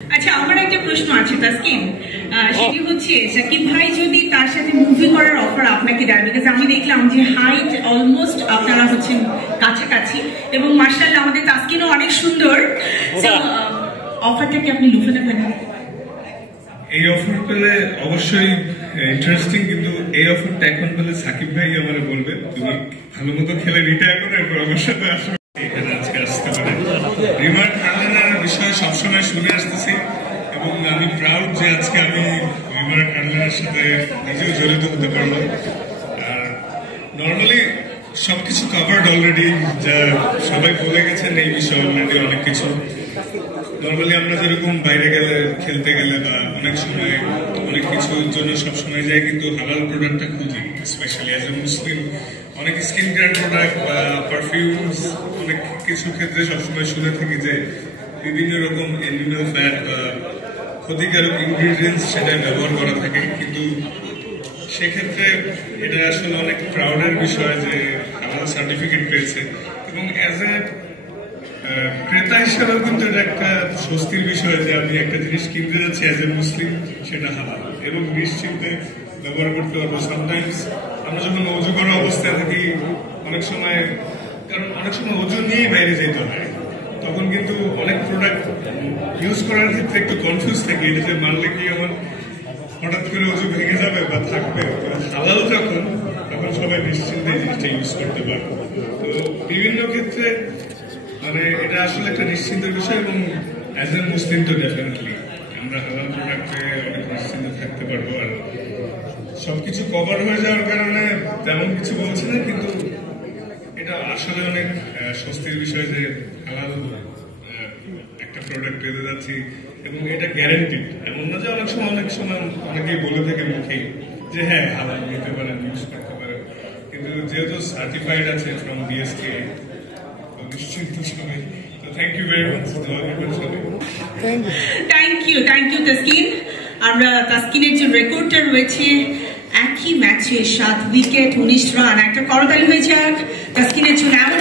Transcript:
আচ্ছা, আমার একটা প্রশ্ন আছে তাসকিন, সেটি হচ্ছে সাকিব ভাই যদি তার সাথে মুভি করার অফার আপনাকে দেয়, বিকজ আমি দেখলাম যে হাইট অলমোস্ট আপনারা হচ্ছেন কাছাকাছি এবং মার্শাল্লাহ আমাদের তাসকিনও অনেক সুন্দর, অফারটা কি আপনি লুফে নেবেন? এই অফার পেলে অবশ্যই ইন্টারেস্টিং, কিন্তু এই অফারটা এখন পেলে সাকিব ভাই আমার বলবে তুমি ভালো মতো খেলে রিটায়ার করে এরপর আমার সাথে আসবে, এখানে আজকে আসতে পারে। রিমার কার্লেনার বিষয়ে সবসময় শুনে আসতেছি এবং আমি প্রাউড যে আজকে আমি রিমার কার্লেনার সাথে নিজেও জড়িত হতে পারলাম। আর নর্মালি সবকিছু কভার্ড অলরেডি, যা সবাই বলে গেছেন এই বিষয়ে অলরেডি অনেক কিছু। নর্মালি আমরা যেরকম বাইরে গেলে খেলতে গেলে বা অনেক সময় অনেক কিছুর জন্য সবসময় যাই, কিন্তু হালাল প্রোডাক্টটা খুঁজি, স্পেশালি অ্যাজ এ মুসলিম। অনেক স্কিন কেয়ার প্রোডাক্ট বা পারফিউমস অনেক কিছু ক্ষেত্রে সবসময় শুনে থাকি যে বিভিন্ন রকম অ্যানিমাল ফ্যাট বা ক্ষতিকারক ইনগ্রিডিয়েন্টস সেটাই ব্যবহার করা থাকে, কিন্তু সেক্ষেত্রে এটা আসলে অনেক প্রাউডের বিষয় যে হালাল সার্টিফিকেট পেয়েছে এবং অ্যাজ এ ক্রেতা হিসাবেও কিন্তু এটা একটা স্বস্তির বিষয় যে আমি একটা জিনিস কিনতে যাচ্ছি অ্যাজ এ মুসলিম, সেটা হালাল এবং নিশ্চিন্তে ব্যবহার করতে পারবো। সামটাইমস আমরা যখন অজু করা অবস্থায় থাকি অনেক সময়, কারণ অনেক সময় ওজন নিয়েই বাইরে যেতে হয়, তখন কিন্তু অনেক প্রোডাক্ট ইউজ করার ক্ষেত্রে একটু কনফিউজ থাকি, এটা যে মানলে কি আমার হঠাৎ করে ওজু ভেঙে যাবে বা থাকবে। হালাল যখন, তখন সবাই নিশ্চিন্তে এই জিনিসটা ইউজ করতে পারবো। তো বিভিন্ন ক্ষেত্রে মানে এটা আসলে একটা নিশ্চিন্তের বিষয় এবং অ্যাজ এ মুসলিম তো ডেফিনেটলি আমরা হালাল প্রোডাক্টে অনেক নিশ্চিন্তে থাকতে পারবো। আর সবকিছু কভার হয়ে যাওয়ার কারণে তেমন কিছু বলছি না, কিন্তু এটা আসলে অনেক স্বস্তির বিষয় যে হালাল একটা প্রোডাক্ট পেতে যাচ্ছি এবং এটা গ্যারান্টিড। এমন না যে অনেক সময় অনেকেই বলে থাকে মুখেই যে হ্যাঁ হালাল নিতে পারেন, ইউজ করতে পারেন, কিন্তু যেহেতু সার্টিফাইড আছে from BSK, thank you very much. Thank you Taskin. আমরা তাসকিনের যে রেকর্ডটা রয়েছে একই ম্যাচে 7 উইকেট 19 রান, একটা করতালি হয়ে যাক তাসকিনের জন্য।